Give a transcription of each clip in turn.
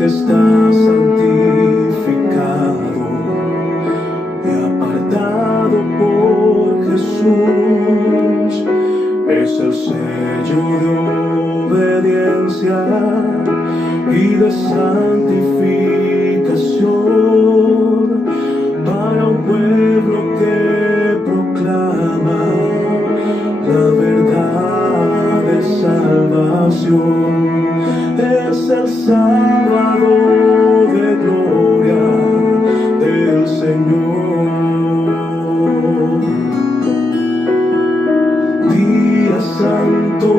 que está santificado y apartado por Jesús. Es el sello de obediencia y de santificación para un pueblo que proclama la verdad de salvación. Es el sábado de gloria del Señor. Día santo,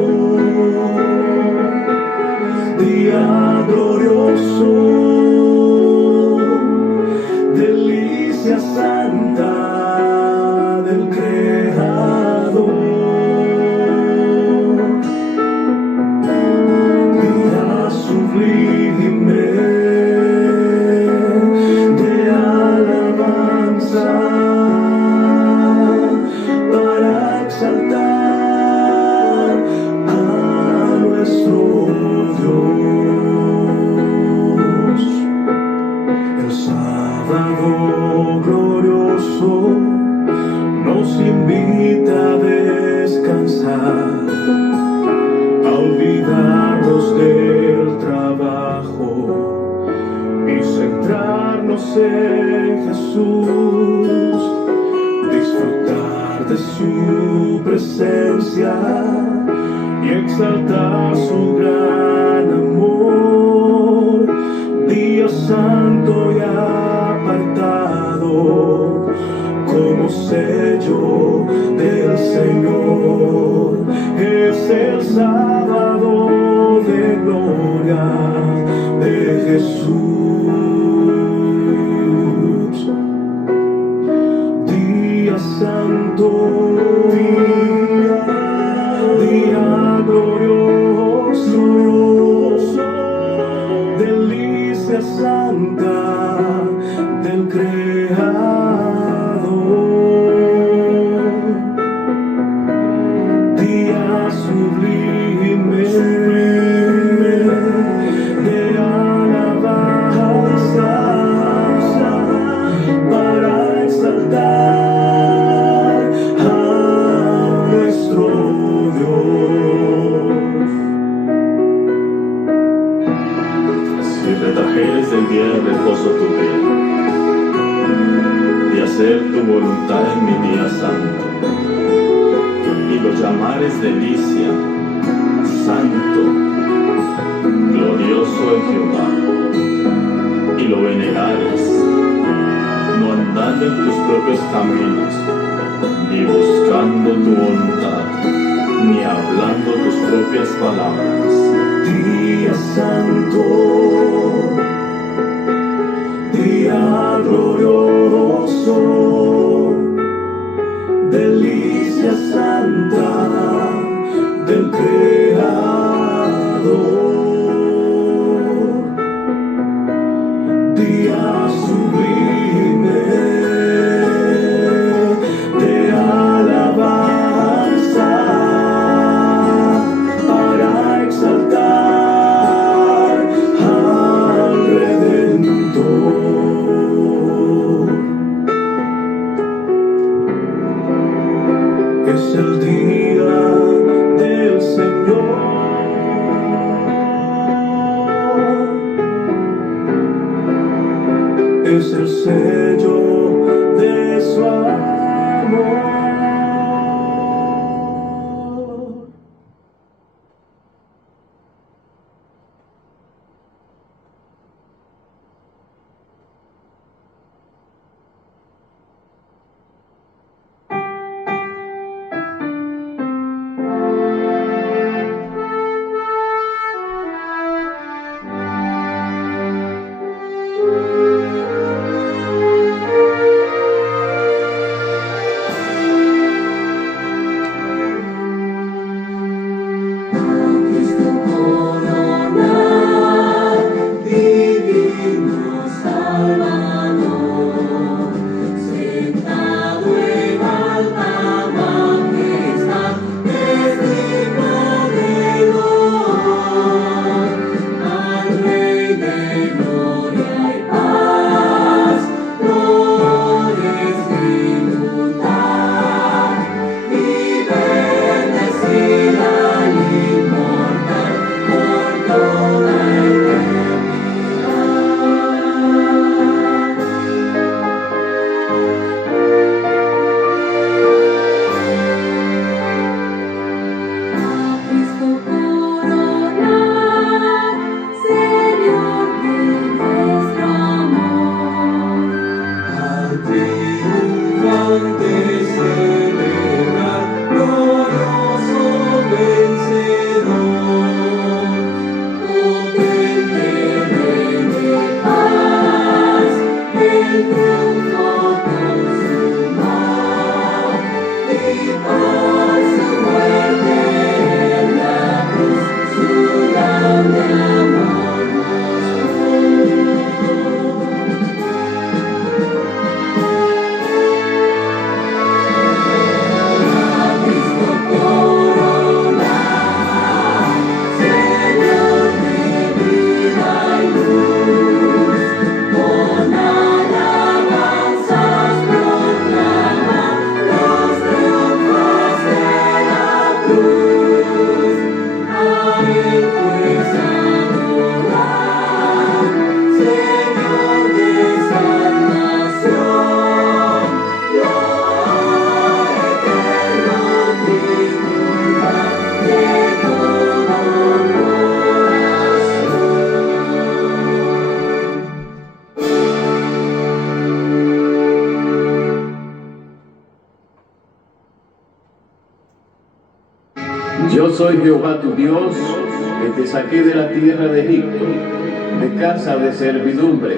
día glorioso, delicia santa del Creador. Día sublime de alabanza para exaltar a nuestro Dios. El sábado glorioso nos invita a descansar, a olvidarnos del trabajo y centrarnos en Jesús, disfrutar de su presencia y exaltar su gran amor. Día santo y apartado como sello del Señor. Es el sábado de gloria de Jesús. Día santo, día glorioso, delicia santa del Creador. Día sublime de alabanza para exaltar a nuestro Dios. Si te trajeres del día de reposo tu día, de hacer tu voluntad en mi día santo, y lo llamares delicia, santo, glorioso en Jehová, y lo venerares, no andando en tus propios caminos, ni buscando tu voluntad, ni hablando tus propias palabras. Día santo, día glorioso, delicia santa del Creador. Día sublime de alabanza para exaltar al Redentor. Es el día del Señor. Es el sello de su amor. triunfante celebrar, glorioso vencedor, potente Rey de paz, el triunfo consumó, y por su muerte en la cruz, su grande amor mostró. A Cristo coronar, Señor de vida y luz, con alabanzas proclama los triunfos de la cruz. A Él pues adorar, Señor de salvación, gloria eterno triunfar de todo Yo soy Jehová tu Dios, que te saqué de la tierra de Egipto, de casa de servidumbre.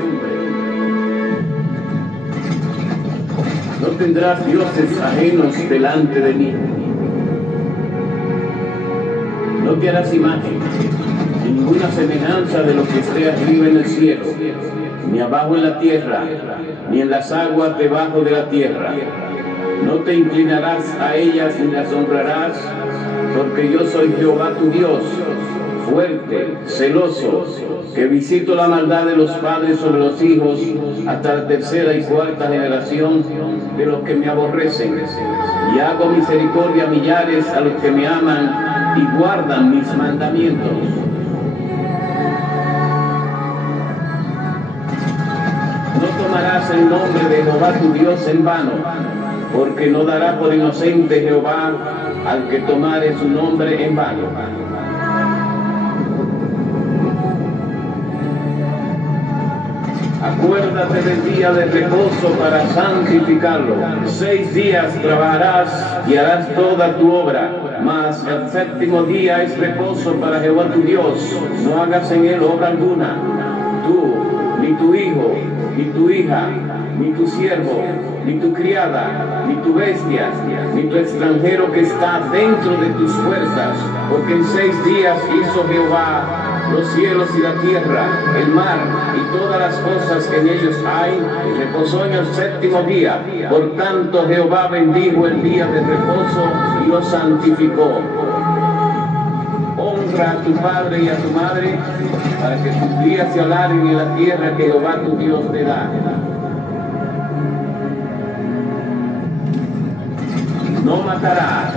No tendrás dioses ajenos delante de mí. No te harás imagen, ninguna semejanza de lo que esté arriba en el cielo, ni abajo en la tierra, ni en las aguas debajo de la tierra. No te inclinarás a ellas ni las honrarás, porque yo soy Jehová tu Dios, fuerte, celoso, que visito la maldad de los padres sobre los hijos hasta la tercera y cuarta generación de los que me aborrecen, y hago misericordia a millares a los que me aman y guardan mis mandamientos. No tomarás el nombre de Jehová tu Dios en vano, porque no dará por inocente Jehová al que tomare su nombre en vano. Acuérdate del día de reposo para santificarlo. 6 días trabajarás y harás toda tu obra, mas el séptimo día es reposo para Jehová tu Dios. No hagas en él obra alguna, tú, ni tu hijo, ni tu hija, ni tu siervo, ni tu criada, ni tu bestia, ni tu extranjero que está dentro de tus fuerzas, porque en 6 días hizo Jehová los cielos y la tierra, el mar y todas las cosas que en ellos hay, y reposó en el séptimo día. Por tanto Jehová bendijo el día de reposo y lo santificó. Honra a tu padre y a tu madre, para que tus días se alarguen en la tierra que Jehová tu Dios te da. No matarás.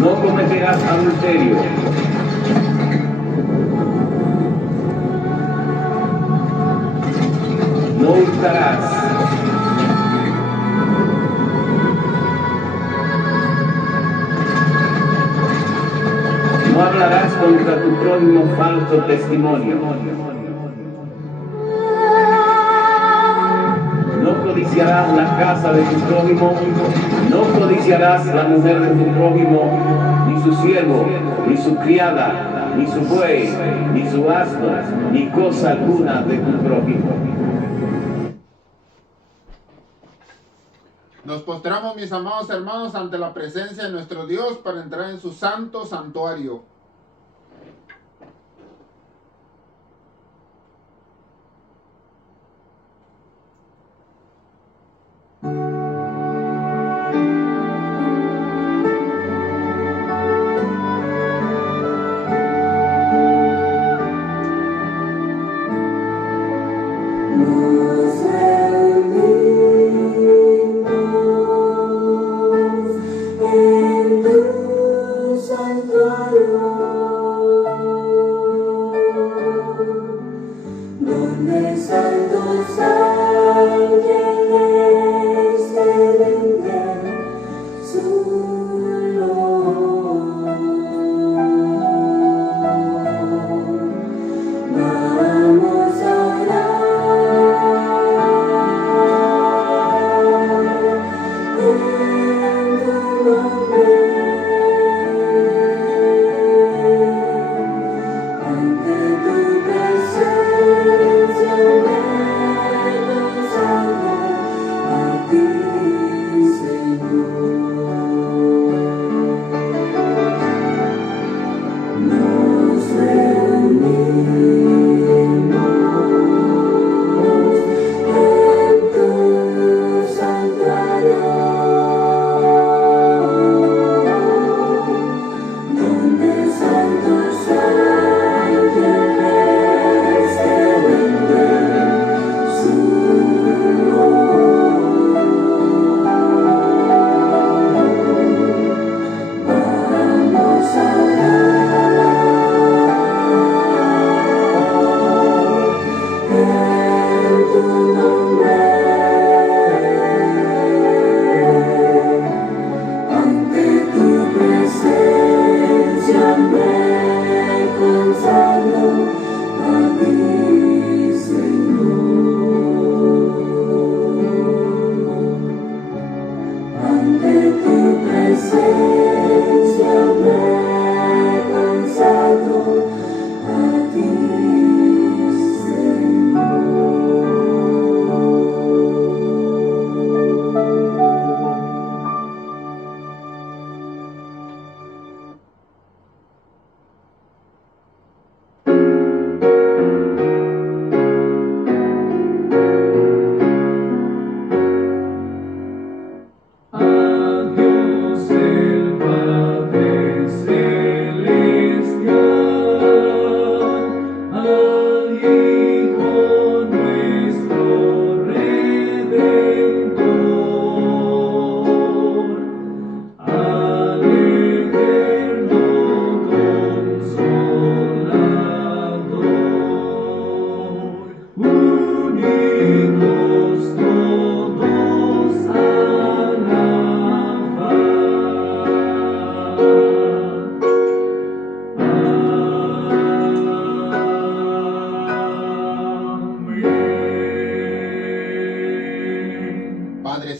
No cometerás adulterio. No hurtarás. No hablarás contra tu prójimo falso testimonio. No codiciarás la casa de tu prójimo, no codiciarás la mujer de tu prójimo, ni su siervo, ni su criada, ni su buey, ni su asno, ni cosa alguna de tu prójimo. Nos postramos, mis amados hermanos, ante la presencia de nuestro Dios para entrar en su santo santuario. Nos reunimos en tu santuario.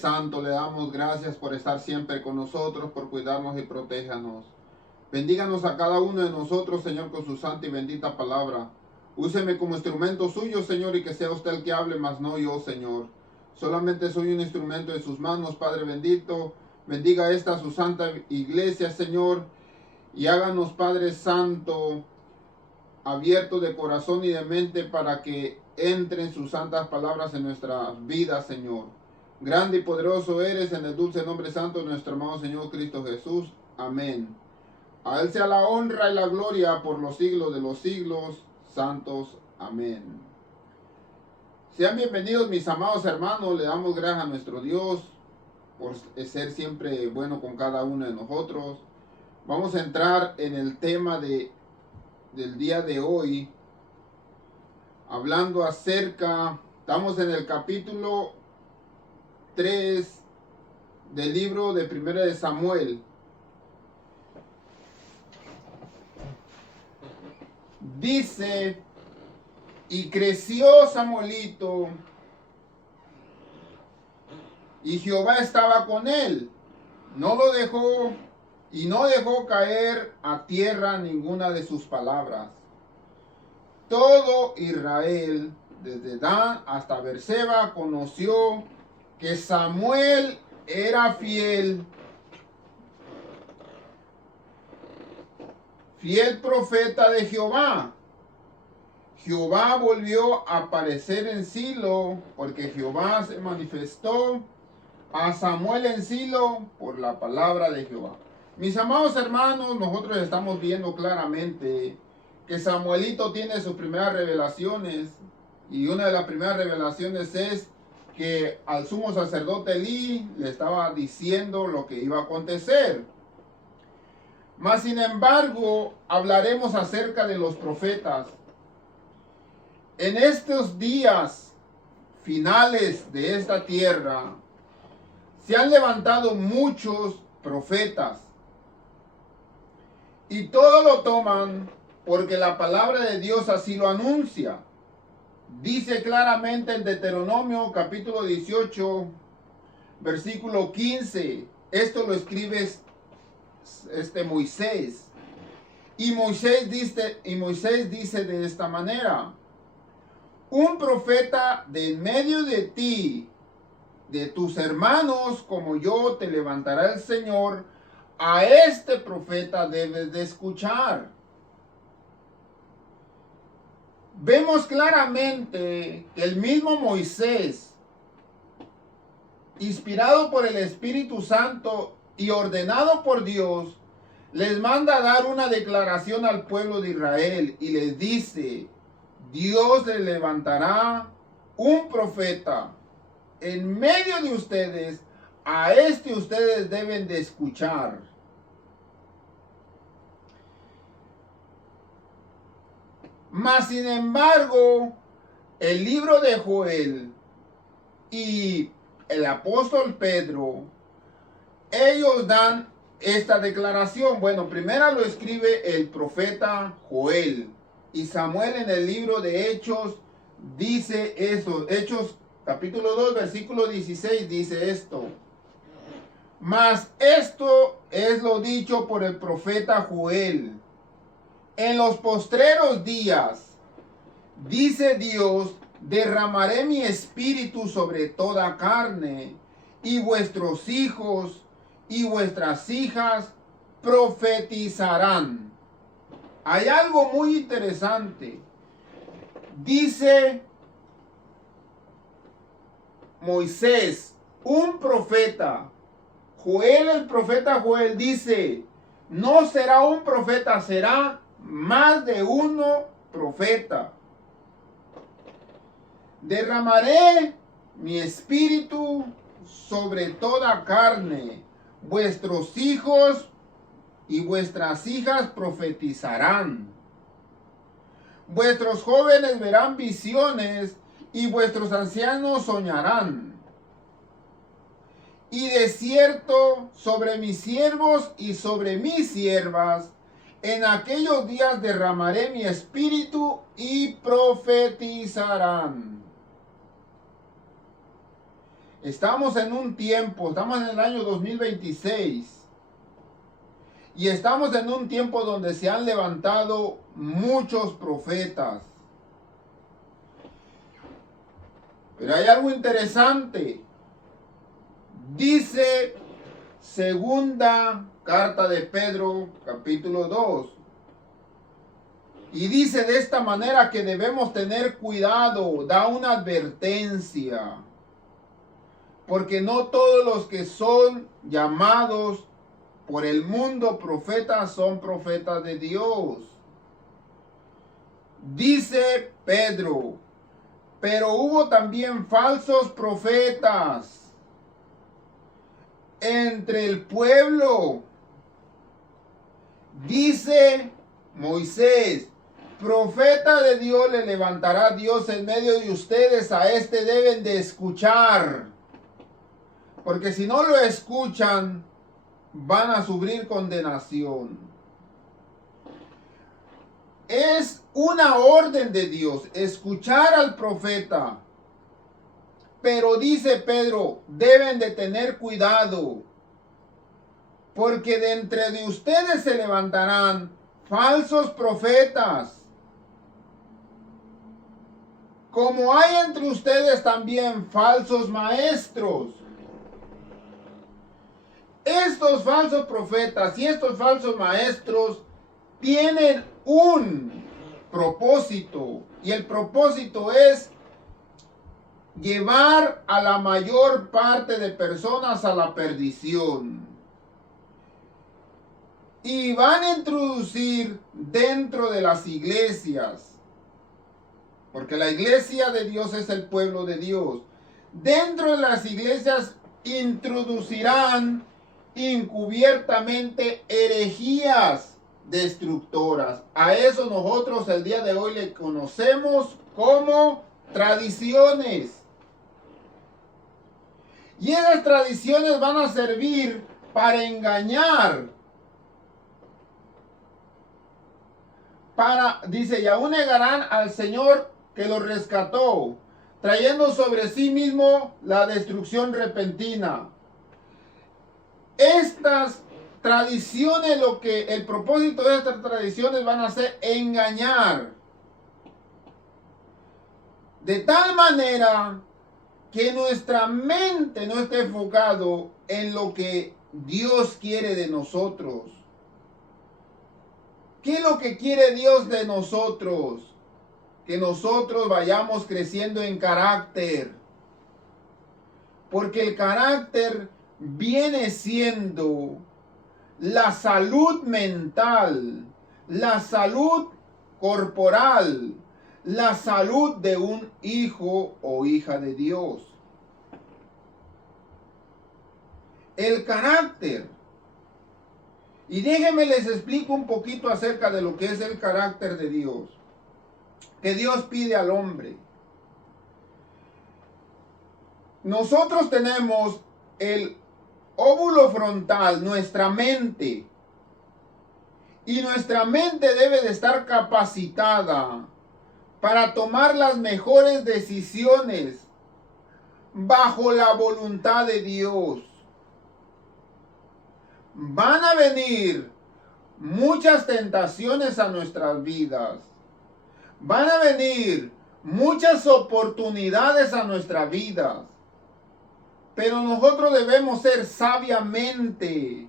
Santo, le damos gracias por estar siempre con nosotros, por cuidarnos y protéjanos. Bendíganos a cada uno de nosotros, Señor, con su santa y bendita palabra. Úseme como instrumento suyo, Señor, y que sea usted el que hable, mas no yo, Señor. Solamente soy un instrumento en sus manos, Padre bendito. Bendiga esta su santa iglesia, Señor, y háganos, Padre Santo, abiertos de corazón y de mente para que entren sus santas palabras en nuestras vidas, Señor. Grande y poderoso eres, en el dulce nombre santo de nuestro amado Señor Cristo Jesús. Amén. A Él sea la honra y la gloria por los siglos de los siglos. Santos. Amén. Sean bienvenidos, mis amados hermanos. Le damos gracias a nuestro Dios por ser siempre bueno con cada uno de nosotros. Vamos a entrar en el tema del día de hoy, hablando acerca, estamos en el capítulo 3 del libro de Primera de Samuel. Dice, y creció Samuelito, y Jehová estaba con él, no lo dejó, y no dejó caer a tierra ninguna de sus palabras. Todo Israel, desde Dan hasta Berseba, conoció que Samuel era fiel profeta de Jehová. Jehová volvió a aparecer en Silo, porque Jehová se manifestó a Samuel en Silo por la palabra de Jehová. Mis amados hermanos, nosotros estamos viendo claramente que Samuelito tiene sus primeras revelaciones, y una de las primeras revelaciones es que al sumo sacerdote Elí le estaba diciendo lo que iba a acontecer. Mas sin embargo, hablaremos acerca de los profetas. En estos días finales de esta tierra se han levantado muchos profetas, y todo lo toman porque la palabra de Dios así lo anuncia. Dice claramente en Deuteronomio capítulo 18, versículo 15. Esto lo escribe Moisés. Y Moisés dice de esta manera: un profeta de en medio de ti, de tus hermanos, como yo, te levantará el Señor. A este profeta debes de escuchar. Vemos claramente que el mismo Moisés, inspirado por el Espíritu Santo y ordenado por Dios, les manda a dar una declaración al pueblo de Israel y les dice: Dios le levantará un profeta en medio de ustedes, a este ustedes deben de escuchar. Mas sin embargo, el libro de Joel y el apóstol Pedro, ellos dan esta declaración. Bueno, primero lo escribe el profeta Joel, y Samuel en el libro de Hechos dice eso. Hechos capítulo 2, versículo 16 dice esto: mas esto es lo dicho por el profeta Joel. En los postreros días, dice Dios, derramaré mi espíritu sobre toda carne, y vuestros hijos y vuestras hijas profetizarán. Hay algo muy interesante. Dice Moisés, un profeta. Joel, el profeta Joel, dice: no será un profeta, será más de uno profeta. Derramaré mi espíritu sobre toda carne. Vuestros hijos y vuestras hijas profetizarán. Vuestros jóvenes verán visiones y vuestros ancianos soñarán. Y de cierto, sobre mis siervos y sobre mis siervas, en aquellos días derramaré mi espíritu y profetizarán. Estamos en un tiempo, estamos en el año 2026. Y estamos en un tiempo donde se han levantado muchos profetas. Pero hay algo interesante. Dice segunda carta de Pedro, capítulo 2. Y dice de esta manera que debemos tener cuidado, da una advertencia. Porque no todos los que son llamados por el mundo profetas son profetas de Dios. Dice Pedro, pero hubo también falsos profetas entre el pueblo. Dice Moisés, profeta de Dios le levantará Dios en medio de ustedes, a este deben de escuchar. Porque si no lo escuchan, van a sufrir condenación. Es una orden de Dios escuchar al profeta. Pero dice Pedro, deben de tener cuidado. Porque de entre de ustedes se levantarán falsos profetas. Como hay entre ustedes también falsos maestros. Estos falsos profetas y estos falsos maestros tienen un propósito. Y el propósito es llevar a la mayor parte de personas a la perdición. Y van a introducir dentro de las iglesias, porque la iglesia de Dios es el pueblo de Dios. Dentro de las iglesias introducirán encubiertamente herejías destructoras. A eso nosotros el día de hoy le conocemos como tradiciones. Y esas tradiciones van a servir para engañar. Dice, y aún negarán al Señor que los rescató, trayendo sobre sí mismo la destrucción repentina. Estas tradiciones, el propósito de estas tradiciones van a ser engañar. De tal manera que nuestra mente no esté enfocado en lo que Dios quiere de nosotros. ¿Qué es lo que quiere Dios de nosotros? Que nosotros vayamos creciendo en carácter. Porque el carácter viene siendo la salud mental, la salud corporal, la salud de un hijo o hija de Dios. El carácter. Y déjenme les explico un poquito acerca de lo que es el carácter de Dios. Que Dios pide al hombre. Nosotros tenemos el óvulo frontal, nuestra mente. Y nuestra mente debe de estar capacitada para tomar las mejores decisiones bajo la voluntad de Dios. Van a venir muchas tentaciones a nuestras vidas. Van a venir muchas oportunidades a nuestras vidas. Pero nosotros debemos ser sabiamente,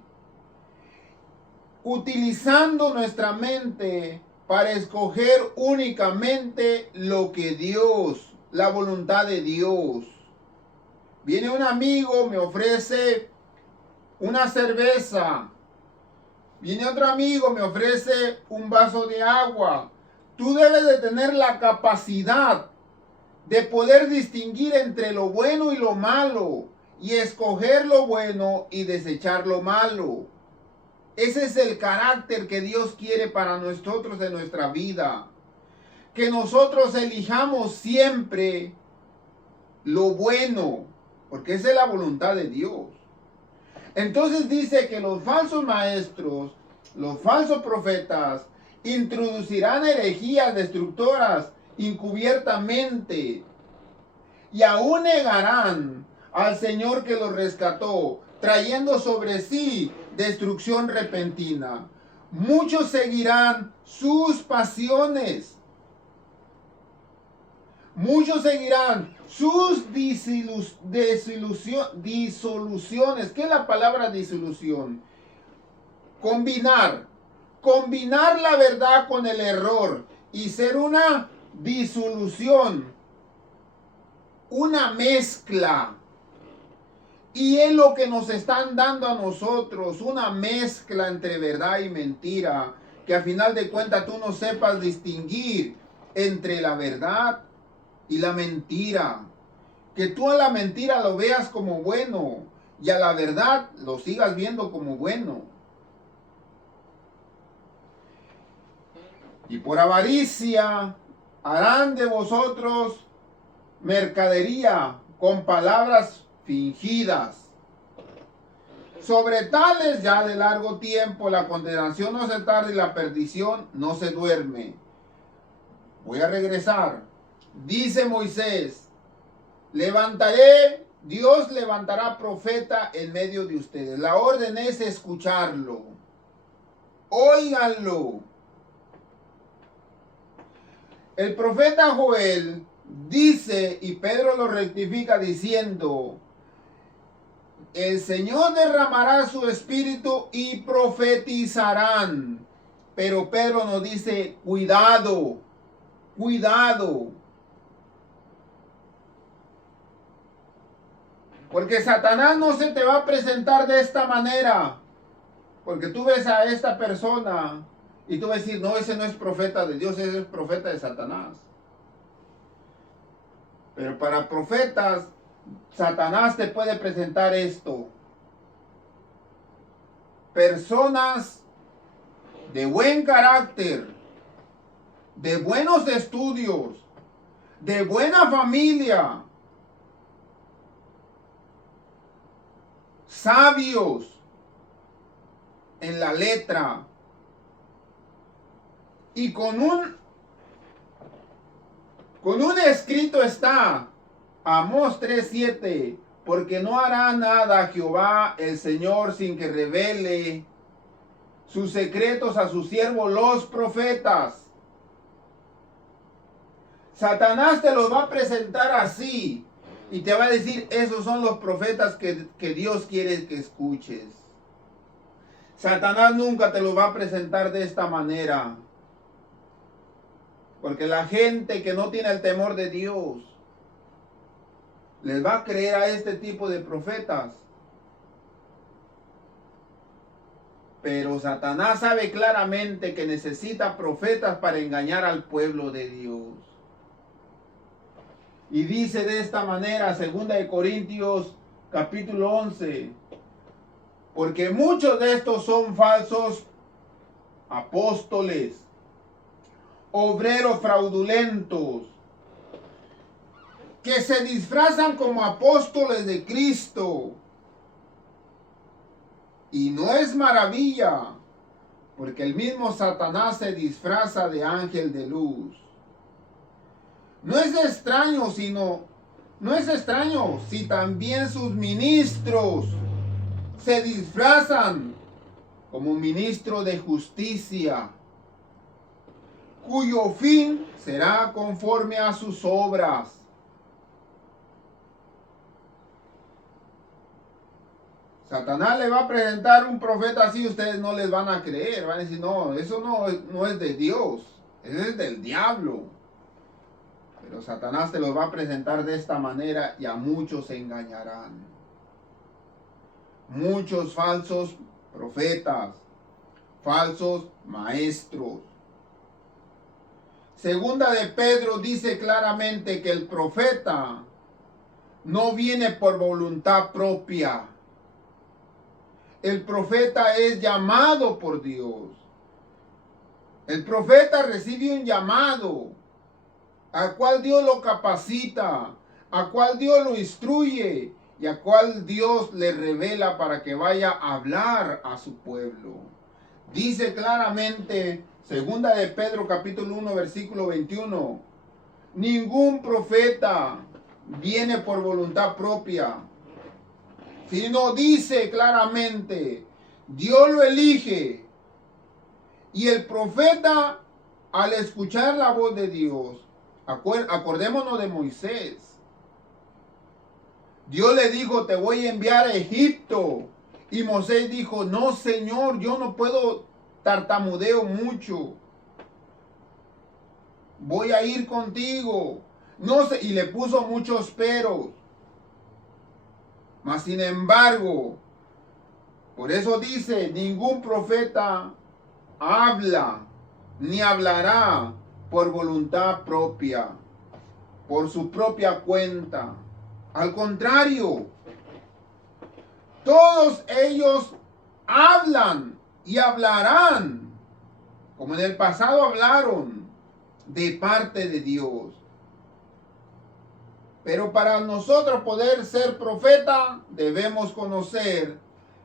utilizando nuestra mente para escoger únicamente lo que Dios, la voluntad de Dios. Viene un amigo, me ofrece una cerveza. Viene otro amigo, me ofrece un vaso de agua. Tú debes de tener la capacidad de poder distinguir entre lo bueno y lo malo, y escoger lo bueno y desechar lo malo. Ese es el carácter que Dios quiere para nosotros en nuestra vida. Que nosotros elijamos siempre lo bueno, porque esa es la voluntad de Dios. Entonces dice que los falsos maestros, los falsos profetas, introducirán herejías destructoras encubiertamente, y aún negarán al Señor que los rescató, trayendo sobre sí destrucción repentina. Muchos seguirán sus pasiones. Muchos seguirán sus disoluciones. ¿Qué es la palabra disolución? Combinar la verdad con el error y ser una disolución, una mezcla. Y es lo que nos están dando a nosotros, una mezcla entre verdad y mentira, que al final de cuentas tú no sepas distinguir entre la verdad y la mentira. Que tú a la mentira lo veas como bueno y a la verdad lo sigas viendo como bueno. Y por avaricia harán de vosotros mercadería con palabras fingidas. Sobre tales ya de largo tiempo la condenación no se tarda y la perdición no se duerme. Voy a regresar. Dice Moisés, Dios levantará profeta en medio de ustedes. La orden es escucharlo. Óiganlo. El profeta Joel dice, y Pedro lo rectifica diciendo, el Señor derramará su espíritu y profetizarán. Pero Pedro nos dice, cuidado, cuidado. Porque Satanás no se te va a presentar de esta manera. Porque tú ves a esta persona y tú vas a decir, no, ese no es profeta de Dios, ese es profeta de Satanás. Pero para profetas, Satanás te puede presentar esto. Personas de buen carácter, de buenos estudios, de buena familia, sabios en la letra y con un escrito está Amós 3:7, porque no hará nada Jehová el Señor sin que revele sus secretos a sus siervos los profetas. Satanás te los va a presentar así y te va a decir, esos son los profetas que Dios quiere que escuches. Satanás nunca te lo va a presentar de esta manera. Porque la gente que no tiene el temor de Dios les va a creer a este tipo de profetas. Pero Satanás sabe claramente que necesita profetas para engañar al pueblo de Dios. Y dice de esta manera, 2 de Corintios capítulo 11, porque muchos de estos son falsos apóstoles, obreros fraudulentos, que se disfrazan como apóstoles de Cristo. Y no es maravilla, porque el mismo Satanás se disfraza de ángel de luz. No es extraño si también sus ministros se disfrazan como ministro de justicia, cuyo fin será conforme a sus obras. Satanás le va a presentar un profeta así, ustedes no les van a creer, van a decir, no, eso no es de Dios, eso es del diablo. Pero Satanás te los va a presentar de esta manera y a muchos se engañarán. Muchos falsos profetas, falsos maestros. Segunda de Pedro dice claramente que el profeta no viene por voluntad propia. El profeta es llamado por Dios. El profeta recibe un llamado, a cual Dios lo capacita, a cual Dios lo instruye y a cual Dios le revela para que vaya a hablar a su pueblo. Dice claramente, 2 de Pedro capítulo 1 versículo 21, ningún profeta viene por voluntad propia, sino dice claramente, Dios lo elige. Y el profeta, al escuchar la voz de Dios, acordémonos de Moisés. Dios le dijo, te voy a enviar a Egipto. Y Moisés dijo, no, Señor, yo no puedo, tartamudeo mucho. Voy a ir contigo. No sé, y le puso muchos peros. Mas sin embargo, por eso dice, ningún profeta habla ni hablará por voluntad propia, por su propia cuenta. Al contrario, todos ellos hablan y hablarán, como en el pasado hablaron, de parte de Dios. Pero para nosotros poder ser profeta, debemos conocer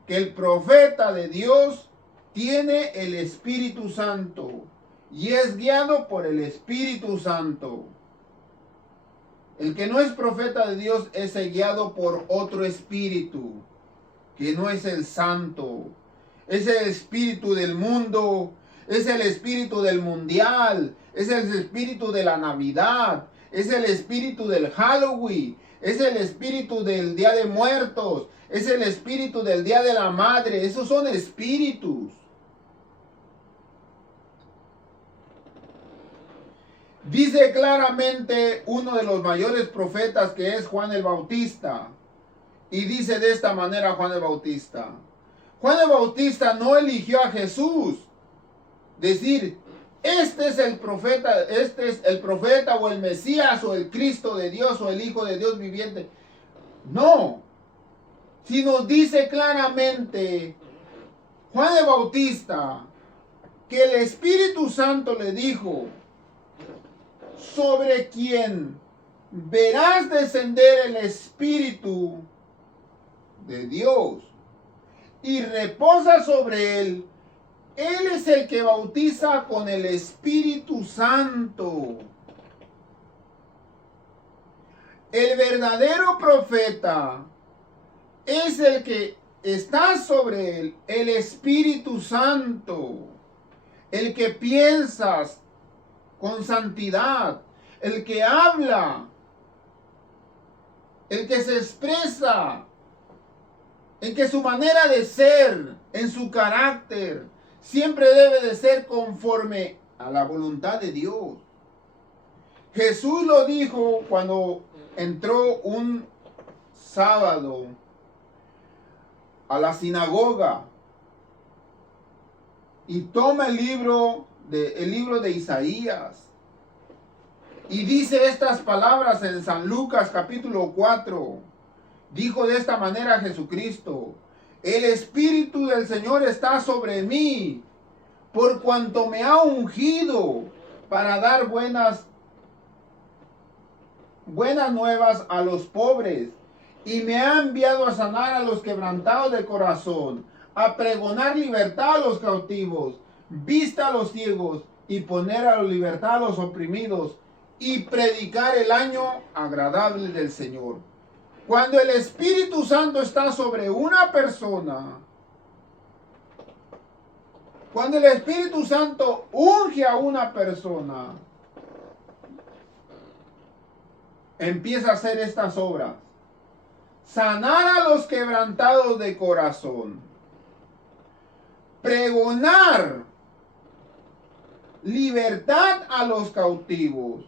que el profeta de Dios tiene el Espíritu Santo y es guiado por el Espíritu Santo. El que no es profeta de Dios es guiado por otro espíritu, que no es el santo. Es el espíritu del mundo, es el espíritu del mundial, es el espíritu de la Navidad, es el espíritu del Halloween, es el espíritu del Día de Muertos, es el espíritu del Día de la Madre. Esos son espíritus. Dice claramente uno de los mayores profetas, que es Juan el Bautista. Y dice de esta manera Juan el Bautista. Juan el Bautista no eligió a Jesús. Decir, este es el profeta o el Mesías o el Cristo de Dios o el Hijo de Dios viviente. No. Sino dice claramente Juan el Bautista que el Espíritu Santo le dijo, sobre quien verás descender el Espíritu de Dios y reposa sobre él. Él es el que bautiza con el Espíritu Santo. El verdadero profeta es el que está sobre él, el Espíritu Santo, el que piensas con santidad, el que habla, el que se expresa, en que su manera de ser, en su carácter, siempre debe de ser conforme a la voluntad de Dios. Jesús lo dijo cuando entró un sábado a la sinagoga y toma el libro de Isaías y dice estas palabras en San Lucas capítulo 4. Dijo de esta manera Jesucristo: el Espíritu del Señor está sobre mí, por cuanto me ha ungido para dar buenas nuevas a los pobres, y me ha enviado a sanar a los quebrantados de corazón, a pregonar libertad a los cautivos, vista a los ciegos, y poner a la libertad a los oprimidos, y predicar el año agradable del Señor. Cuando el Espíritu Santo está sobre una persona, cuando el Espíritu Santo unge a una persona, empieza a hacer estas obras: sanar a los quebrantados de corazón, pregonar libertad a los cautivos,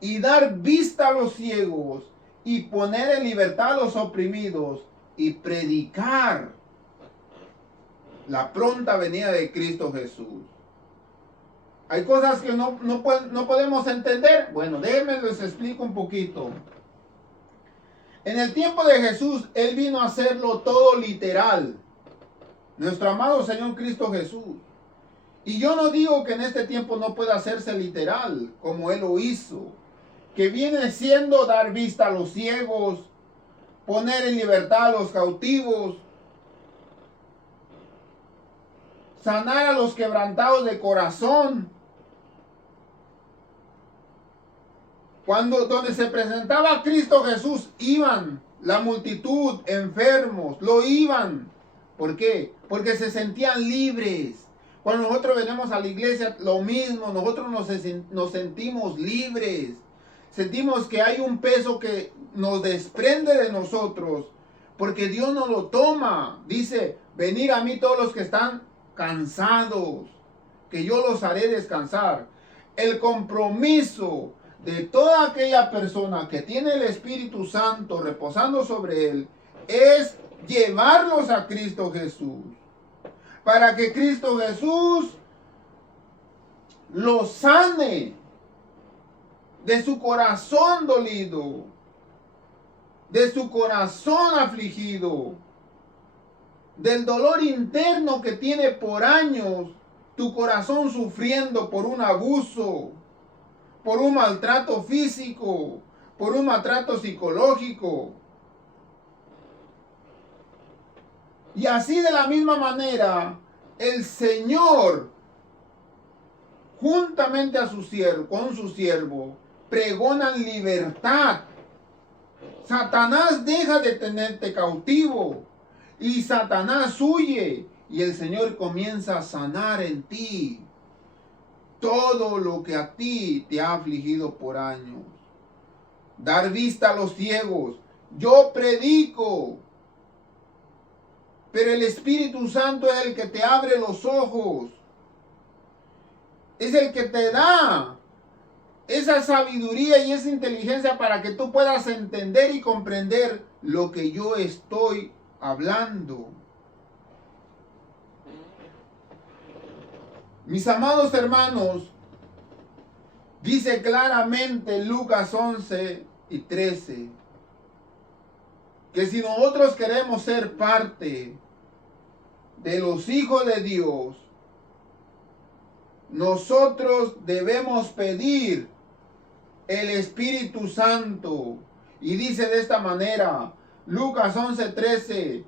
y dar vista a los ciegos, y poner en libertad a los oprimidos, y predicar la pronta venida de Cristo Jesús. Hay cosas que no podemos entender. Bueno, déjenme les explico un poquito. En el tiempo de Jesús, Él vino a hacerlo todo literal. Nuestro amado Señor Cristo Jesús. Y yo no digo que en este tiempo no pueda hacerse literal, como Él lo hizo, que viene siendo dar vista a los ciegos, poner en libertad a los cautivos, sanar a los quebrantados de corazón. donde se presentaba Cristo Jesús, iban la multitud, enfermos, lo iban. ¿Por qué? Porque se sentían libres. Cuando nosotros venimos a la iglesia, lo mismo, nosotros nos sentimos libres. Sentimos que hay un peso que nos desprende de nosotros, porque Dios nos lo toma. Dice, venid a mí todos los que están cansados, que yo los haré descansar. El compromiso de toda aquella persona que tiene el Espíritu Santo reposando sobre él es llevarlos a Cristo Jesús, para que Cristo Jesús los sane de su corazón dolido, de su corazón afligido, del dolor interno que tiene por años tu corazón sufriendo por un abuso, por un maltrato físico, por un maltrato psicológico. Y así de la misma manera, el Señor, juntamente a su siervo, con su siervo, pregonan libertad. Satanás deja de tenerte cautivo y Satanás huye y el Señor comienza a sanar en ti todo lo que a ti te ha afligido por años. Dar vista a los ciegos. Yo predico, pero el Espíritu Santo es el que te abre los ojos. Es el que te da esa sabiduría y esa inteligencia para que tú puedas entender y comprender lo que yo estoy hablando. Mis amados hermanos, dice claramente Lucas 11:13, que si nosotros queremos ser parte de los hijos de Dios, nosotros debemos pedir el Espíritu Santo. Y dice de esta manera, Lucas 11:13,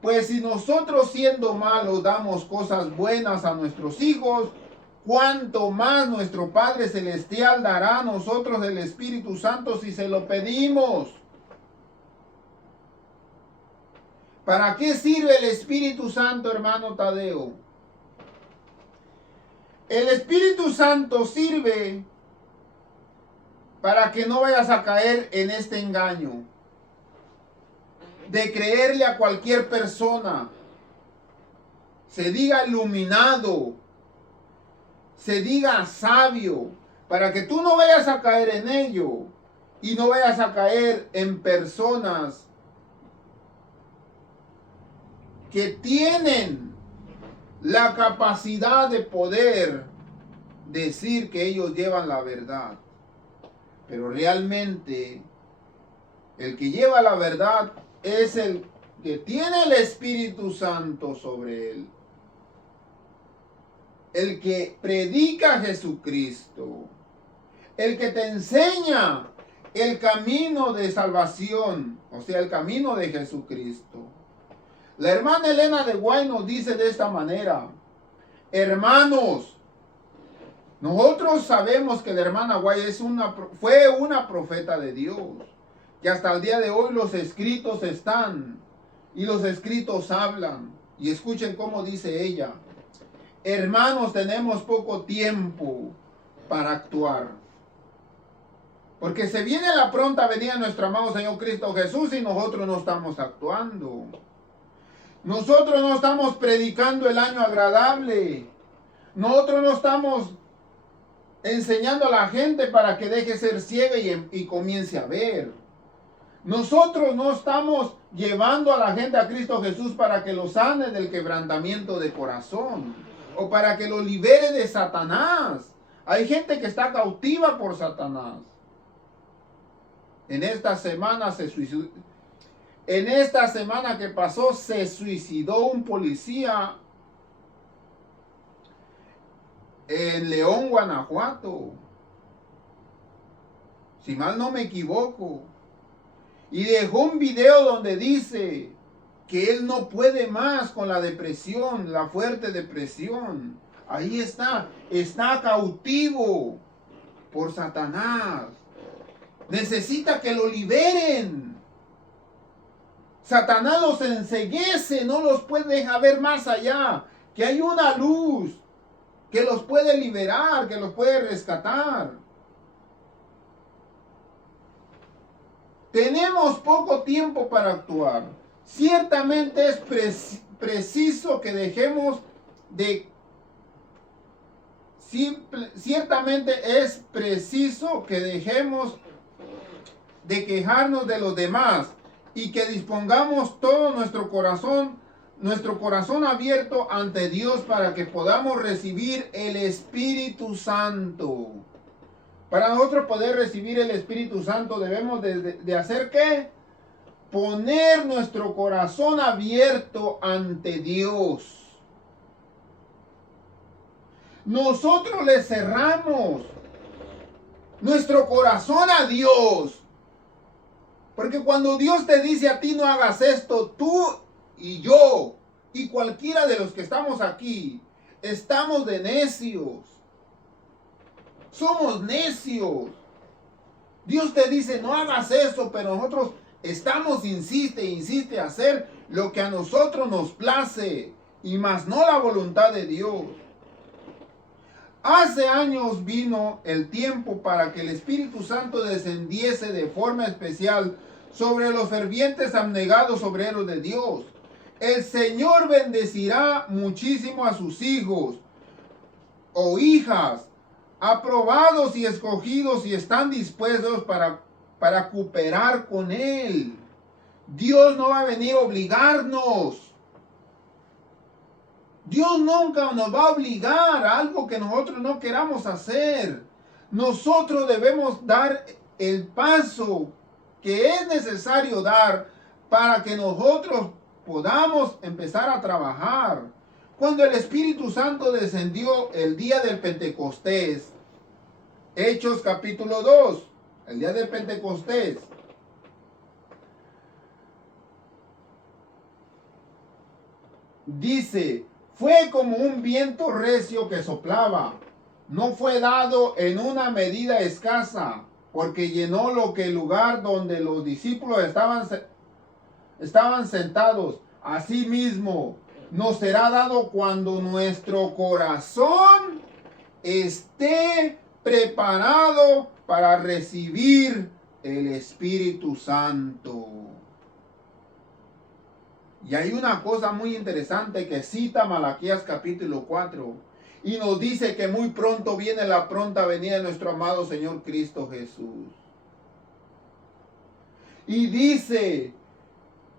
pues si nosotros siendo malos damos cosas buenas a nuestros hijos, cuánto más nuestro Padre Celestial dará a nosotros el Espíritu Santo si se lo pedimos. ¿Para qué sirve el Espíritu Santo, hermano Tadeo? El Espíritu Santo sirve para que no vayas a caer en este engaño de creerle a cualquier persona, se diga iluminado, se diga sabio, para que tú no vayas a caer en ello y no vayas a caer en personas que tienen la capacidad de poder decir que ellos llevan la verdad, pero realmente el que lleva la verdad es el que tiene el Espíritu Santo sobre él, el que predica a Jesucristo, el que te enseña el camino de salvación, o sea, el camino de Jesucristo. La hermana Elena de White nos dice de esta manera: hermanos, nosotros sabemos que la hermana White fue una profeta de Dios, que hasta el día de hoy los escritos están y los escritos hablan. Y escuchen cómo dice ella: hermanos, tenemos poco tiempo para actuar, porque se viene la pronta venida de nuestro amado Señor Cristo Jesús y nosotros no estamos actuando. Nosotros no estamos predicando el año agradable. Nosotros no estamos enseñando a la gente para que deje ser ciega y comience a ver. Nosotros no estamos llevando a la gente a Cristo Jesús para que lo sane del quebrantamiento de corazón o para que lo libere de Satanás. Hay gente que está cautiva por Satanás. En esta semana se suicidó. En esta semana que pasó se suicidó un policía en León, Guanajuato. Si mal no me equivoco. Y dejó un video donde dice que él no puede más con la depresión, la fuerte depresión. Ahí está cautivo por Satanás. Necesita que lo liberen. Satanás los enceguece, no los puede dejar ver más allá. Que hay una luz que los puede liberar, que los puede rescatar. Tenemos poco tiempo para actuar. Ciertamente es preciso que dejemos de... Ciertamente es preciso que dejemos de quejarnos de los demás y que dispongamos todo nuestro corazón abierto ante Dios para que podamos recibir el Espíritu Santo. Para nosotros poder recibir el Espíritu Santo debemos de hacer ¿qué? Poner nuestro corazón abierto ante Dios. Nosotros le cerramos nuestro corazón a Dios. Porque cuando Dios te dice a ti no hagas esto, tú y yo y cualquiera de los que estamos aquí, estamos de necios. Somos necios. Dios te dice no hagas eso, pero nosotros estamos, insiste a hacer lo que a nosotros nos place y más no la voluntad de Dios. Hace años vino el tiempo para que el Espíritu Santo descendiese de forma especial sobre los fervientes abnegados obreros de Dios. El Señor bendecirá muchísimo a sus hijos o hijas, aprobados y escogidos y están dispuestos para cooperar con Él. Dios no va a venir a obligarnos. Dios nunca nos va a obligar a algo que nosotros no queramos hacer. Nosotros debemos dar el paso que es necesario dar para que nosotros podamos empezar a trabajar. Cuando el Espíritu Santo descendió el día del Pentecostés, Hechos capítulo 2, el día del Pentecostés, dice, fue como un viento recio que soplaba, no fue dado en una medida escasa, porque llenó lo que el lugar donde los discípulos estaban sentados. Asimismo, nos será dado cuando nuestro corazón esté preparado para recibir el Espíritu Santo. Y hay una cosa muy interesante que cita Malaquías capítulo 4 y nos dice que muy pronto viene la pronta venida de nuestro amado Señor Cristo Jesús. Y dice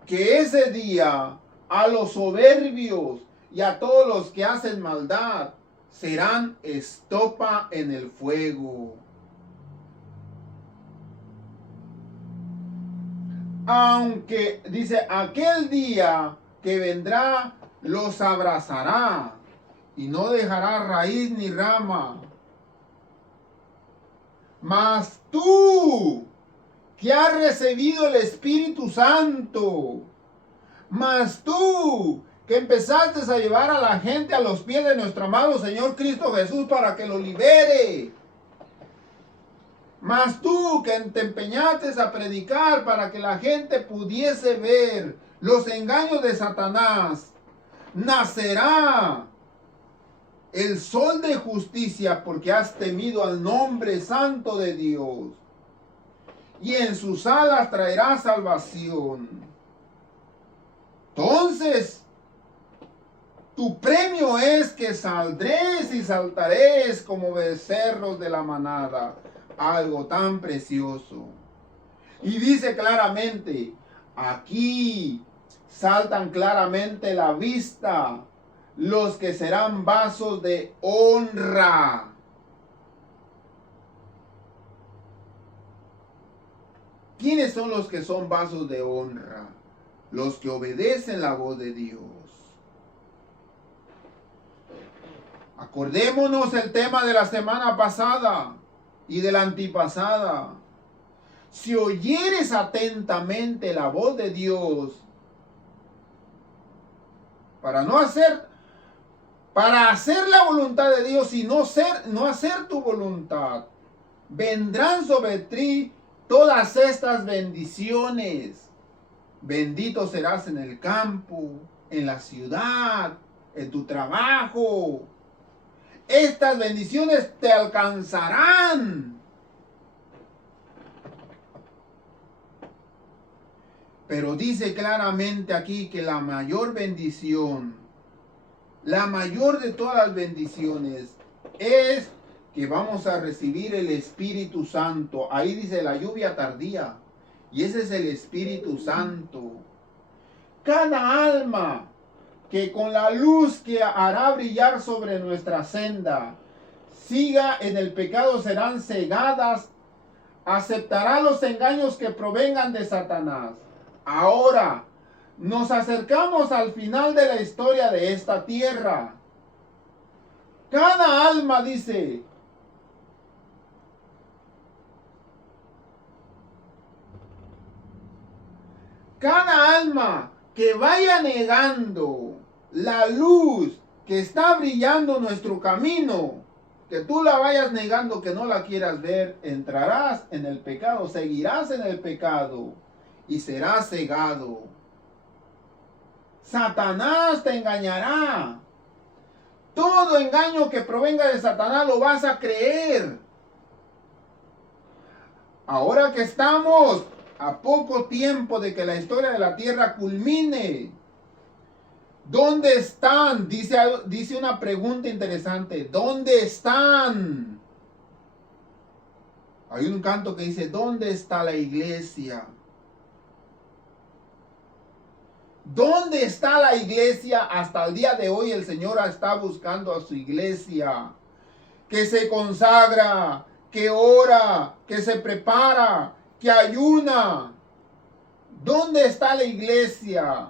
que ese día a los soberbios y a todos los que hacen maldad serán estopa en el fuego. Aunque dice, aquel día que vendrá los abrazará y no dejará raíz ni rama. Mas tú, que has recibido el Espíritu Santo, mas tú, que empezaste a llevar a la gente a los pies de nuestro amado Señor Cristo Jesús para que lo libere. Mas tú que te empeñaste a predicar para que la gente pudiese ver los engaños de Satanás, nacerá el sol de justicia porque has temido al nombre santo de Dios. Y en sus alas traerá salvación. Entonces, tu premio es que saldréis y saltaréis como becerros de la manada. Algo tan precioso. Y dice claramente, aquí saltan claramente la vista los que serán vasos de honra. ¿Quiénes son los que son vasos de honra? Los que obedecen la voz de Dios. Acordémonos el tema de la semana pasada y de la antipasada. Si oyeres atentamente la voz de Dios para hacer la voluntad de Dios y no hacer tu voluntad, vendrán sobre ti todas estas bendiciones. Bendito serás en el campo, en la ciudad, en tu trabajo. Estas bendiciones te alcanzarán. Pero dice claramente aquí que la mayor bendición, la mayor de todas las bendiciones, es que vamos a recibir el Espíritu Santo. Ahí dice la lluvia tardía. Y ese es el Espíritu Santo. Cada alma que con la luz que hará brillar sobre nuestra senda siga en el pecado serán cegadas, aceptará los engaños que provengan de Satanás. Ahora nos acercamos al final de la historia de esta tierra. Cada alma, dice, cada alma que vaya negando la luz que está brillando nuestro camino, que tú la vayas negando, que no la quieras ver, entrarás en el pecado, seguirás en el pecado y serás cegado. Satanás te engañará. Todo engaño que provenga de Satanás lo vas a creer. Ahora que estamos a poco tiempo de que la historia de la tierra culmine, ¿dónde están? Dice una pregunta interesante. ¿Dónde están? Hay un canto que dice, ¿dónde está la iglesia? ¿Dónde está la iglesia? Hasta el día de hoy el Señor está buscando a su iglesia, que se consagra, que ora, que se prepara, que ayuna. ¿Dónde está la iglesia?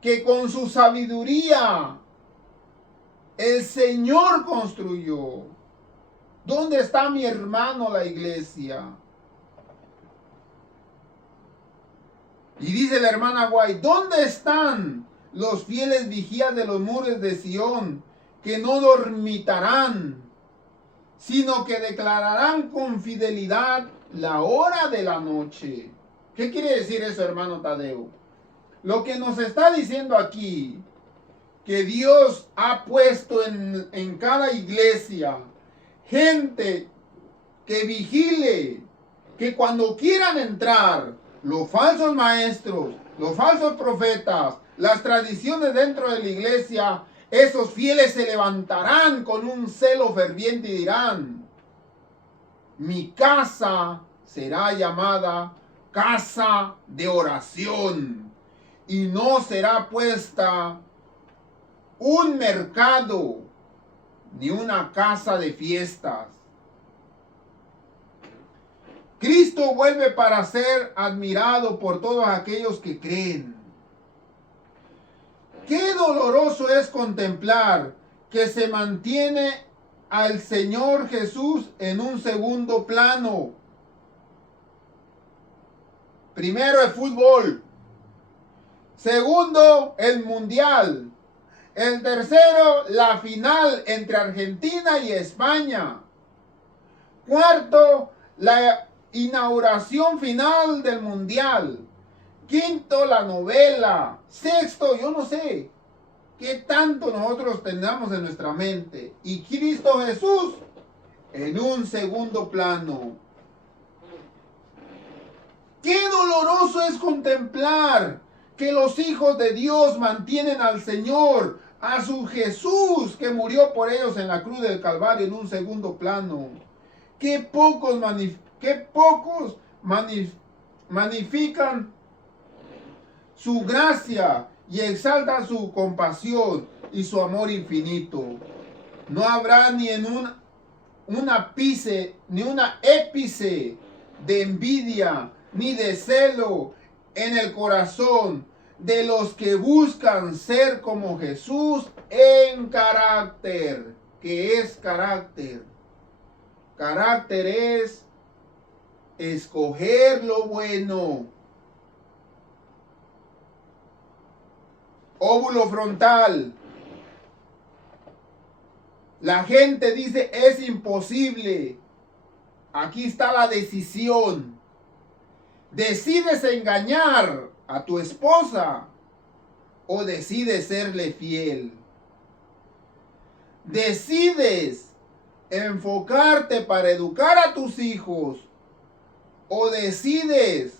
Que con su sabiduría el Señor construyó. ¿Dónde está, mi hermano, la iglesia? Y dice la hermana Guay, ¿dónde están los fieles vigías de los muros de Sión, que no dormitarán, sino que declararán con fidelidad la hora de la noche? ¿Qué quiere decir eso, hermano Tadeo? Lo que nos está diciendo aquí, que Dios ha puesto en cada iglesia gente que vigile, que cuando quieran entrar los falsos maestros, los falsos profetas, las tradiciones dentro de la iglesia, esos fieles se levantarán con un celo ferviente y dirán, mi casa será llamada casa de oración y no será puesta un mercado ni una casa de fiestas. Cristo vuelve para ser admirado por todos aquellos que creen. Qué doloroso es contemplar que se mantiene al Señor Jesús en un segundo plano. Primero el fútbol. Segundo, el mundial. El tercero, la final entre Argentina y España. Cuarto, la inauguración final del mundial. Quinto, la novela. Sexto, yo no sé qué tanto nosotros tengamos en nuestra mente. Y Cristo Jesús en un segundo plano. Qué doloroso es contemplar que los hijos de Dios mantienen al Señor, a su Jesús que murió por ellos en la cruz del Calvario, en un segundo plano. Qué pocos magnifican su gracia y exaltan su compasión y su amor infinito. No habrá ni en un ápice, ni una épice de envidia, ni de celo en el corazón de los que buscan ser como Jesús en carácter. ¿Qué es carácter? Carácter es escoger lo bueno. Óvulo frontal. La gente dice es imposible. Aquí está la decisión. ¿Decides engañar a tu esposa o decides serle fiel? ¿Decides enfocarte para educar a tus hijos o decides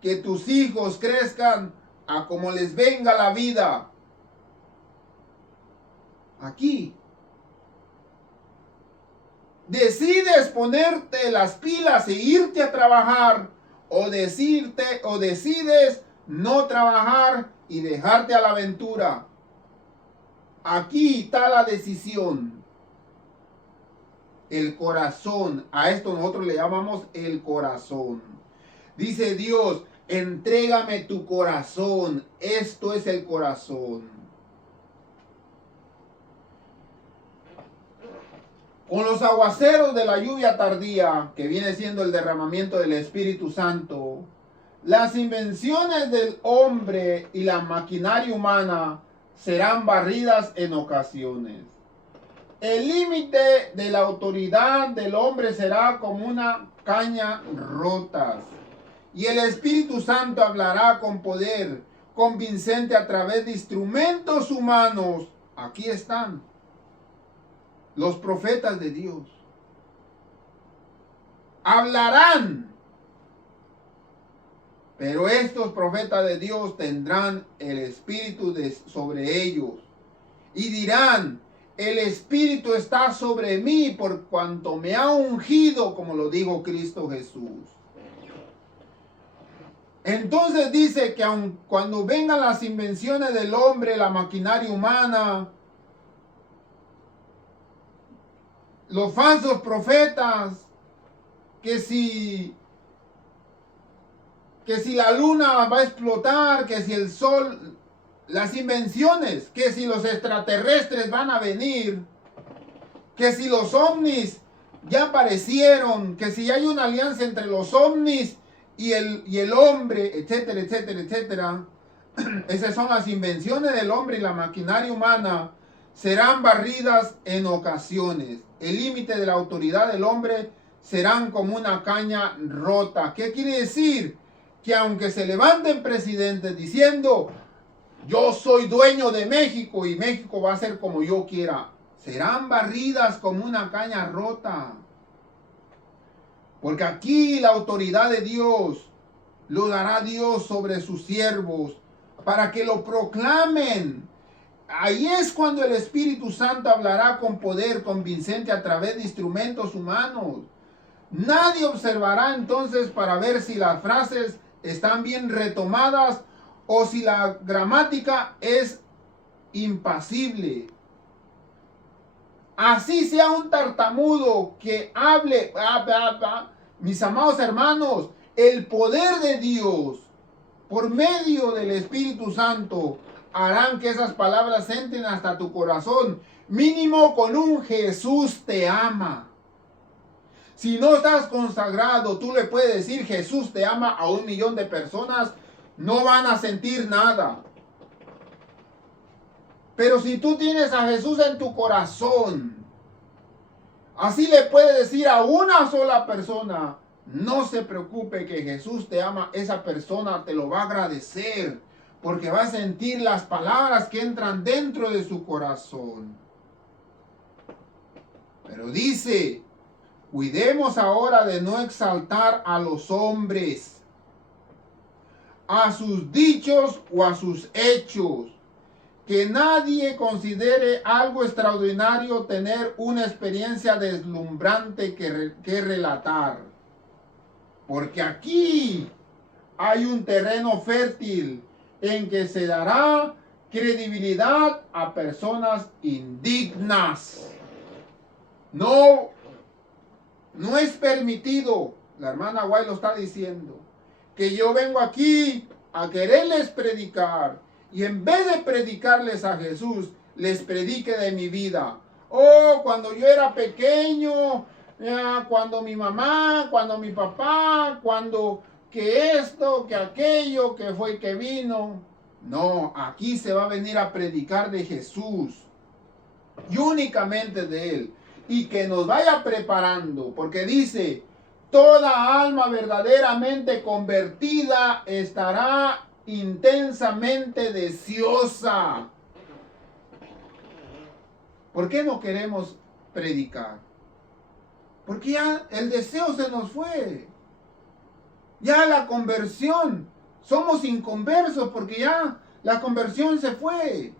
que tus hijos crezcan a como les venga la vida? Aquí. ¿Decides ponerte las pilas e irte a trabajar o decides no trabajar y dejarte a la aventura? Aquí está la decisión. El corazón, a esto nosotros le llamamos el corazón. Dice Dios, entrégame tu corazón. Esto es el corazón. Con los aguaceros de la lluvia tardía, que viene siendo el derramamiento del Espíritu Santo, las invenciones del hombre y la maquinaria humana serán barridas en ocasiones. El límite de la autoridad del hombre será como una caña rota. Y el Espíritu Santo hablará con poder convincente a través de instrumentos humanos. Aquí están los profetas de Dios. Hablarán. Pero estos profetas de Dios tendrán el Espíritu sobre ellos. Y dirán, el Espíritu está sobre mí por cuanto me ha ungido, como lo dijo Cristo Jesús. Entonces dice que aun cuando vengan las invenciones del hombre, la maquinaria humana, los falsos profetas, que si la luna va a explotar, que si el sol, las invenciones, que si los extraterrestres van a venir, que si los ovnis ya aparecieron, que si hay una alianza entre los ovnis y el hombre, etcétera, etcétera, etcétera. Esas son las invenciones del hombre y la maquinaria humana serán barridas en ocasiones. El límite de la autoridad del hombre serán como una caña rota. ¿Qué quiere decir? Que aunque se levanten presidentes diciendo, yo soy dueño de México y México va a ser como yo quiera, serán barridas como una caña rota. Porque aquí la autoridad de Dios lo dará Dios sobre sus siervos para que lo proclamen. Ahí es cuando el Espíritu Santo hablará con poder convincente a través de instrumentos humanos. Nadie observará entonces para ver si las frases están bien retomadas o si la gramática es impasible. Así sea un tartamudo que hable, mis amados hermanos, el poder de Dios por medio del Espíritu Santo harán que esas palabras entren hasta tu corazón, mínimo con un Jesús te ama. Si no estás consagrado, tú le puedes decir Jesús te ama a 1 millón de personas, no van a sentir nada. Pero si tú tienes a Jesús en tu corazón, así le puedes decir a una sola persona, no se preocupe que Jesús te ama, esa persona te lo va a agradecer, porque va a sentir las palabras que entran dentro de su corazón. Pero dice, cuidemos ahora de no exaltar a los hombres, a sus dichos o a sus hechos. Que nadie considere algo extraordinario tener una experiencia deslumbrante que relatar. Porque aquí hay un terreno fértil en que se dará credibilidad a personas indignas. No es permitido, la hermana White lo está diciendo, que yo vengo aquí a quererles predicar y en vez de predicarles a Jesús, les predique de mi vida. Oh, cuando yo era pequeño, cuando mi mamá, cuando mi papá, cuando que esto, que aquello, que fue que vino. No, aquí se va a venir a predicar de Jesús y únicamente de Él. Y que nos vaya preparando, porque dice, Toda alma verdaderamente convertida estará intensamente deseosa. ¿Por qué no queremos predicar? Porque ya el deseo se nos fue. Ya la conversión. Somos inconversos porque ya la conversión se fue.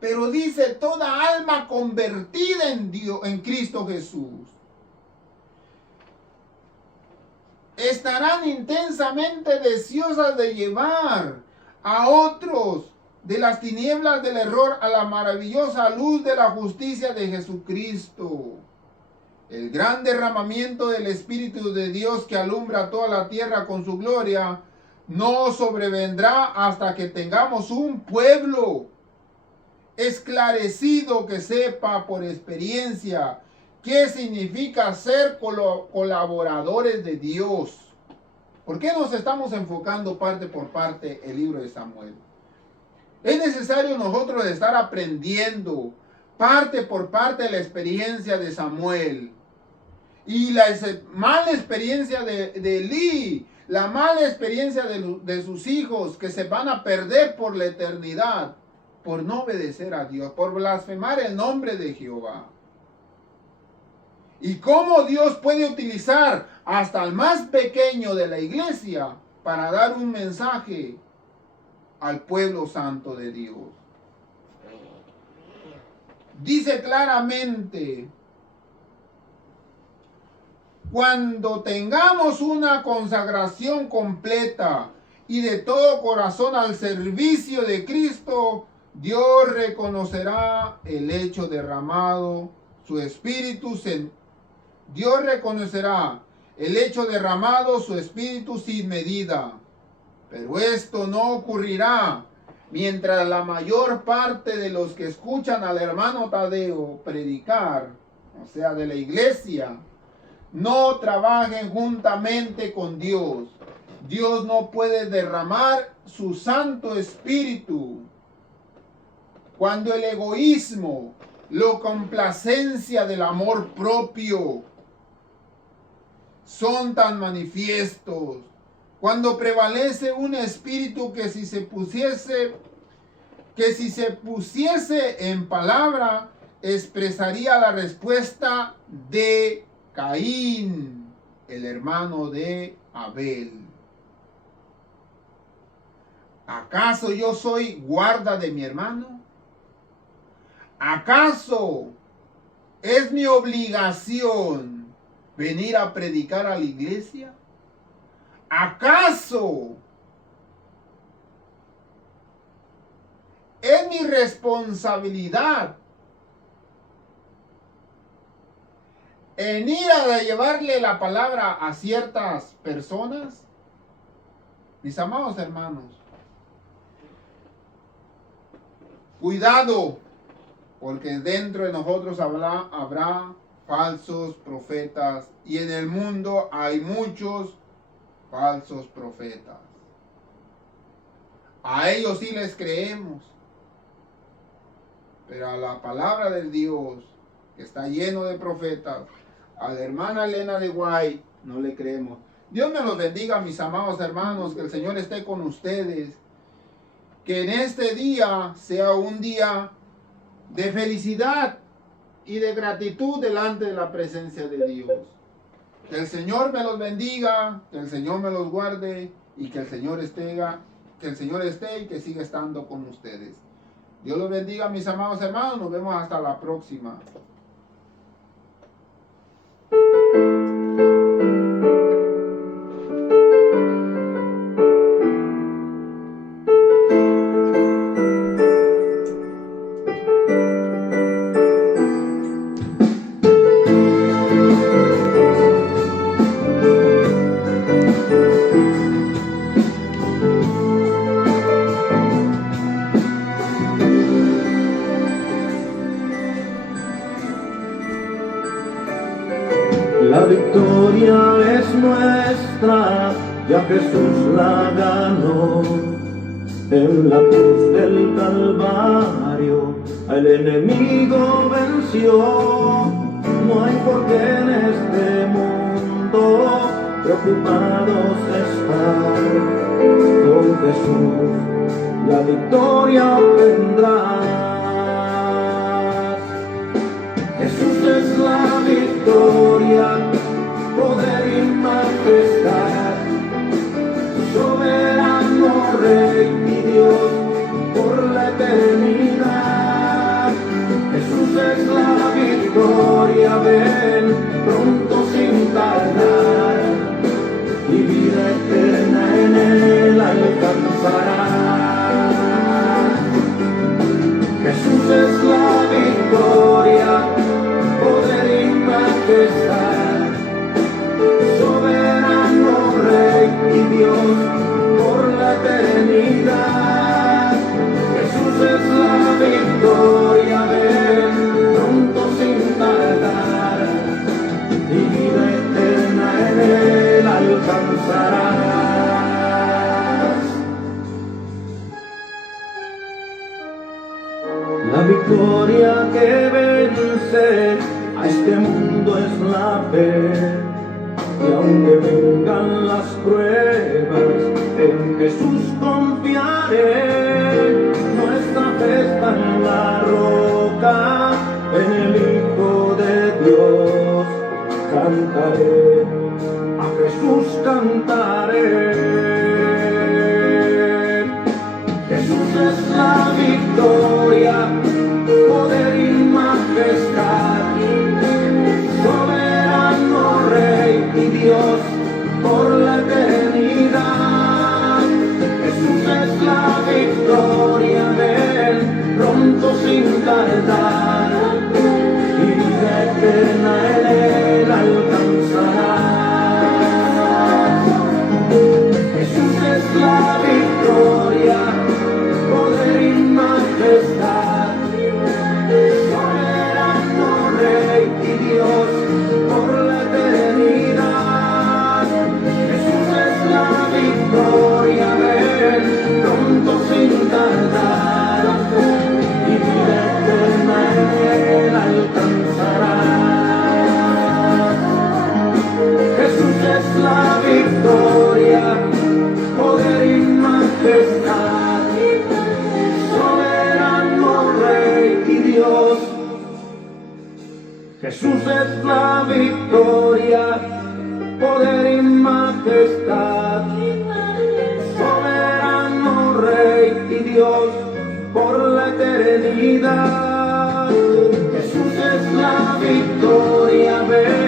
Pero dice toda alma convertida en Dios, en Cristo Jesús, estarán intensamente deseosas de llevar a otros de las tinieblas del error a la maravillosa luz de la justicia de Jesucristo. El gran derramamiento del Espíritu de Dios que alumbra toda la tierra con su gloria no sobrevendrá hasta que tengamos un pueblo esclarecido que sepa por experiencia qué significa ser colaboradores de Dios. ¿Por qué nos estamos enfocando parte por parte el libro de Samuel? Es necesario nosotros estar aprendiendo parte por parte la experiencia de Samuel y la mala experiencia de Elí, la mala experiencia de sus hijos que se van a perder por la eternidad por no obedecer a Dios, por blasfemar el nombre de Jehová. Y cómo Dios puede utilizar hasta el más pequeño de la iglesia para dar un mensaje al pueblo santo de Dios. Dice claramente, cuando tengamos una consagración completa y de todo corazón al servicio de Cristo, Dios reconocerá el hecho derramado, su espíritu Dios reconocerá el hecho derramado, su espíritu sin medida. Pero esto no ocurrirá mientras la mayor parte de los que escuchan al hermano Tadeo predicar, o sea, de la iglesia, no trabajen juntamente con Dios. Dios no puede derramar su Santo Espíritu cuando el egoísmo, la complacencia del amor propio son tan manifiestos, cuando prevalece un espíritu que si se pusiese en palabra, expresaría la respuesta de Caín, el hermano de Abel. ¿Acaso yo soy guarda de mi hermano? ¿Acaso es mi obligación venir a predicar a la iglesia? ¿Acaso es mi responsabilidad en ir a llevarle la palabra a ciertas personas? Mis amados hermanos, cuidado, porque dentro de nosotros habrá falsos profetas y en el mundo hay muchos falsos profetas. A ellos sí les creemos, pero a la palabra de Dios, que está lleno de profetas, a la hermana Elena de White no le creemos. Dios me los bendiga, mis amados hermanos, que el Señor esté con ustedes, que en este día sea un día de felicidad y de gratitud delante de la presencia de Dios. Que el Señor me los bendiga, que el Señor me los guarde y que el Señor esté y que siga estando con ustedes. Dios los bendiga, mis amados hermanos. Nos vemos hasta la próxima. La victoria es nuestra, ya Jesús la ganó. En la cruz del Calvario al enemigo venció. No hay por qué en este mundo preocupados estar. Con Jesús la victoria obtendrás. Jesús es la victoria, poder y majestad, soberano Rey y Dios por la eternidad. Jesús es la victoria, ven pronto sin tardar, y vida eterna en él alcanzarás. Jesús es la victoria, poder y majestad, soberano Rey y Dios por la eternidad. Jesús es la victoria, ven pronto sin tardar, y vida eterna en él alcanzarás. La victoria que vence a este mundo es la fe, y aunque vengan las pruebas, en Jesús confiaré. Nuestra fe está en la roca, en el Hijo de Dios. Cantaré, a Jesús cantaré. Jesús es la victoria, poder y majestad, soberano Rey y Dios por la eternidad. Jesús es la victoria, ven pronto sin tardar, y vida eterna en él alcanzarás. Jesús es la victoria, poder y majestad, soberano Rey y Dios por la eternidad. Jesús es la victoria, ven pronto sin tardar, y vida eterna en él alcanzarás. Jesús es la victoria, poder y majestad, soberano Rey y Dios. Jesús es la victoria, poder y majestad, soberano Rey y Dios por la eternidad. Jesús es la victoria, ven